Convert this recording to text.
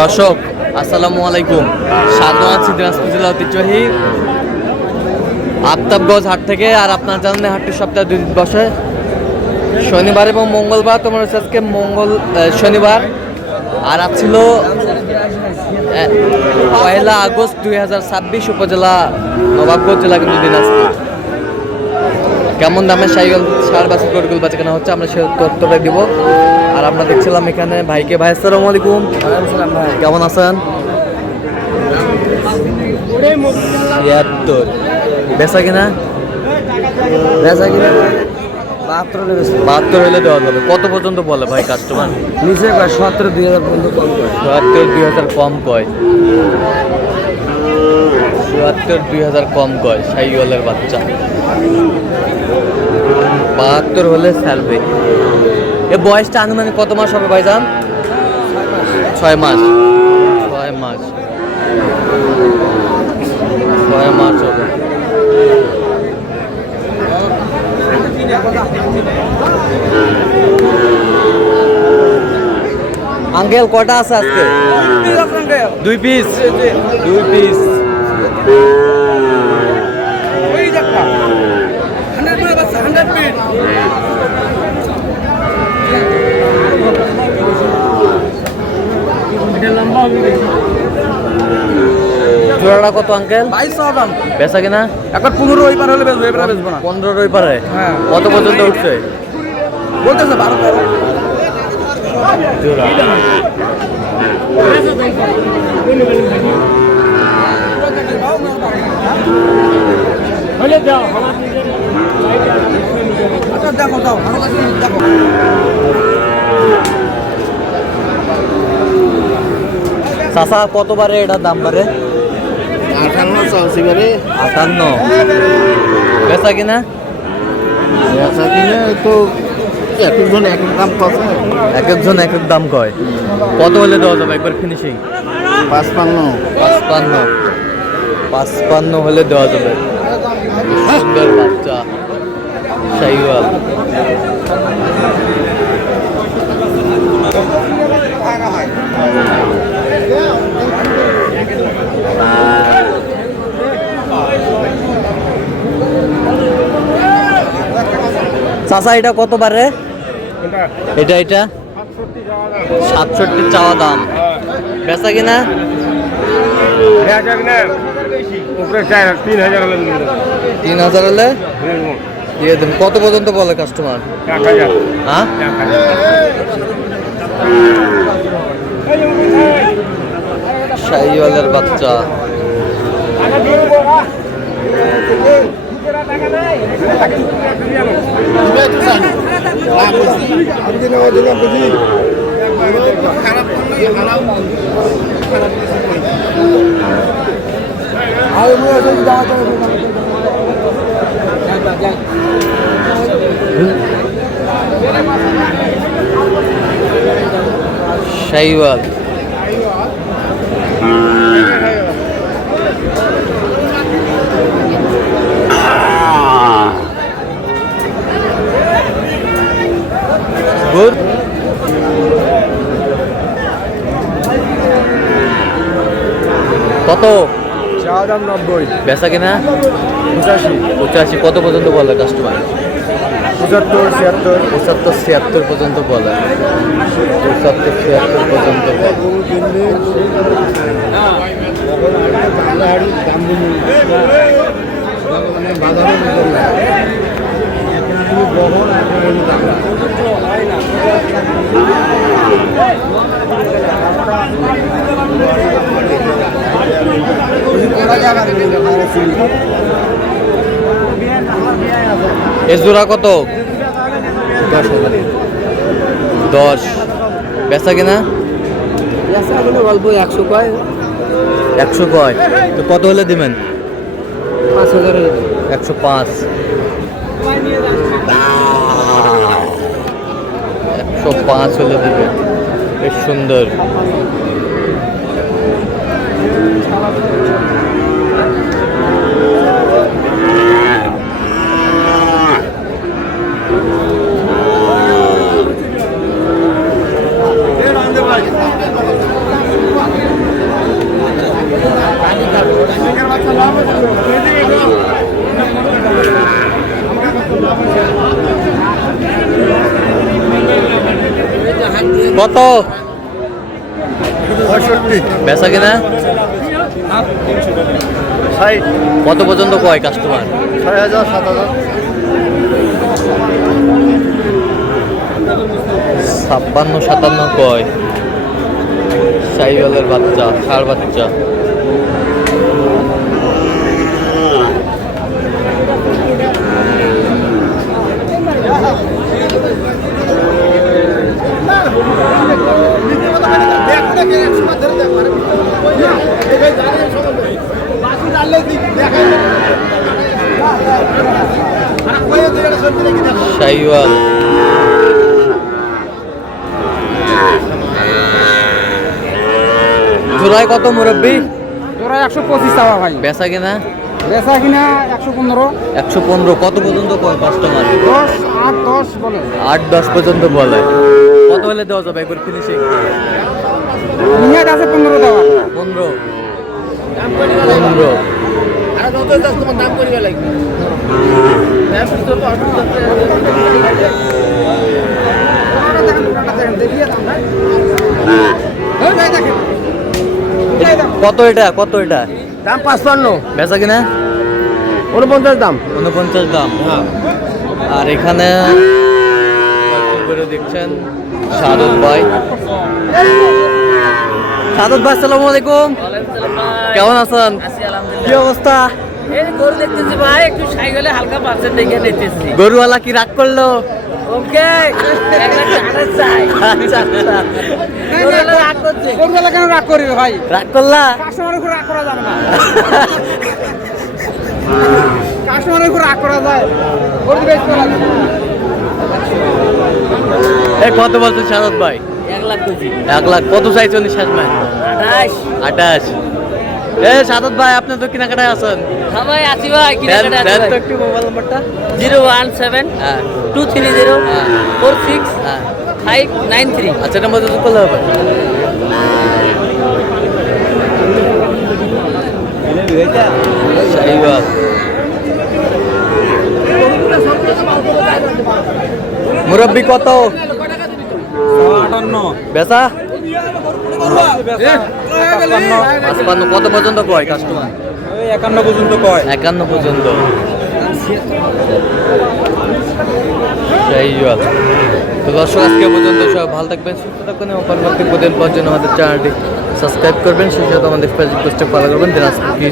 দর্শক আসসালামু আলাইকুম, স্বাগত আছি দিনাজপুর জেলা ঐতিহ্যবাহী আফতাবগঞ্জ হাট থেকে। আর আপনার জানেন হাটটি সপ্তাহে 2 দিন বসে, শনিবার এবং মঙ্গলবার। তোমার হচ্ছে আজকে শনিবার, আর আজ ছিল 1 আগস্ট 2026, উপজেলা নবাবগঞ্জ জেলা কিন্তু দিনাজপুর। কেমন দামে সার বাছুর গরুগুলো বাচ্চা কেনা হচ্ছে আমরা সে তথ্যটা দিব। আর আমরা দেখছিলাম এখানে ভাইকে। ভাই আসসালামু আলাইকুম, কেমন আছেন? 76 বেচা কিনা 72 হলে দেওয়া যাবে। কত পর্যন্ত বলে ভাই কাস্টমার? নিচে 72 2000 পর্যন্ত কম করে। 72 2000 কম কয়। 72 2000 কম কয়। শাহিওয়ালের বাচ্চা 72 হলে ছাড়বে। এ বয়সটা আনুমানিক কত মাস হবে ভাইজান? 6 মাস। 6 মাস 6 মাস হবে। আঙ্কেল কটা আছে আজকে? 2 পিস। 2 পিস। জোড়াটা কত আঙ্কেল? 2200 দাম। বেচা কিনা এখন 15 ওই পার হলে বেচবো, এবারে বেচবো না। 15 ওই পারে। হ্যাঁ। কত পর্যন্ত উঠছে? বলতেছে 12 জোড়া। দেখো দাও, দেখো। চাচা কতবারে এটার দাম বাড়ে? 58 চাওছি বারে। 58। বেচা কিনা বেচা কিনে তো একজন এক দাম কত? এক একজন এক এক দাম কয়। কত হলে দেওয়া যাবে একবার ফিনিশিং? 55 55। 55 হলে দেওয়া যাবে। সুন্দর বাচ্চা শাহিওয়াল। চাচা এটা কত বারে? এটা 67 চাওয়া দাম। বেচা কিনা 3000 হলে দিয়ে দেন। কত পর্যন্ত বলে কাস্টমার? হ্যাঁ, শাহিওয়ালের বাচ্চা। শাহিওয়াল গুড। কত চাওয়া দাম 90। বেচা কিনা 85। কত পর্যন্ত বলে কাস্টমার? 75 76 75 76 পর্যন্ত বলে। 75 76 পর্যন্ত বলে। এ জোড়া কত? 10। বেচা কিনা গল্প 100 কয়। 100 কয়। তো কত হলে দিবেন? 5000। 105। 105 হলে দিবেন। বেশ সুন্দর। কত বেচা কিনা কত পর্যন্ত কয় কাস্টমার? 6,000 7,000। 56-57 কয়। শাহিওয়ালের বাচ্চা, ষাঁড় বাচ্চা। শাহিওয়াল জোড়ায় কত মুরব্বি? তোরা 125 টাকা ভাই। বেচা কিনা বেচা কিনা 115। 115 কত পর্যন্ত কয় কাস্টমার? 10 8 10 বলে। 8-10 পর্যন্ত বলে। কত হলে দেওয়া যাবে একবার ফিনিশিং? নিয়ে গেছে 15 টাকা। 15 15 আর যত দাস তোমার দাম করিবা লাগবে। কত এটা? কত এটা? দাম 55। বেচা কিনা 49 দাম। 49 দাম। আর এখানে করে দেখছেন সাদত ভাই। সাদত ভাই আসসালামু আলাইকুম, কেমন আছেন? কি অবস্থা? গরু দেখতেছি ভাই, একটু সাইকেলে হালকা পার্সেন্ট দেখে নিতেছি। গরুওয়ালা কি রাগ করলো? ওকে আচ্ছা আচ্ছা রাগ করছে। গরুওয়ালা কেন রাগ করবে ভাই? রাগ করলা? কাস্টমারের উপর রাগ করা যাবে না। কাস্টমারের উপর রাগ করা যায়। গরু বেচতে লাগে। কত বলছেন সাদত ভাই? 1 লাখ কেজি 1 লাখ। কত চাইছেন শেষ ম্যাচ? 28। 28। সাদত ভাই আপনি তো কেনাকাটায় আছেন, হ্যাঁ ভাই আছি ভাই, কি দেন তো একটু মোবাইল নাম্বারটা। 017 হ্যাঁ 230 হ্যাঁ 46 হ্যাঁ 593। আচ্ছা, এটা মধ্যে করলে হবে। শাহিওয়াল মুরব্বি কত? 58 বেচা 55 কত পর্যন্ত কয় কাস্টমার? 51 পর্যন্ত কয়। 51 পর্যন্ত। শাহিওয়াল। তো দর্শক আজকে পর্যন্ত সব ভালো থাকবেন, সুস্থ থাকবেন এবং পরবর্তী প্রতিদিন পাওয়ার জন্য আমাদের চ্যানেলটি সাবস্ক্রাইব করবেন, সেই সাথে আমাদের ফেসবুক পেজটা ফলো করবেন। দিনাজপুর কি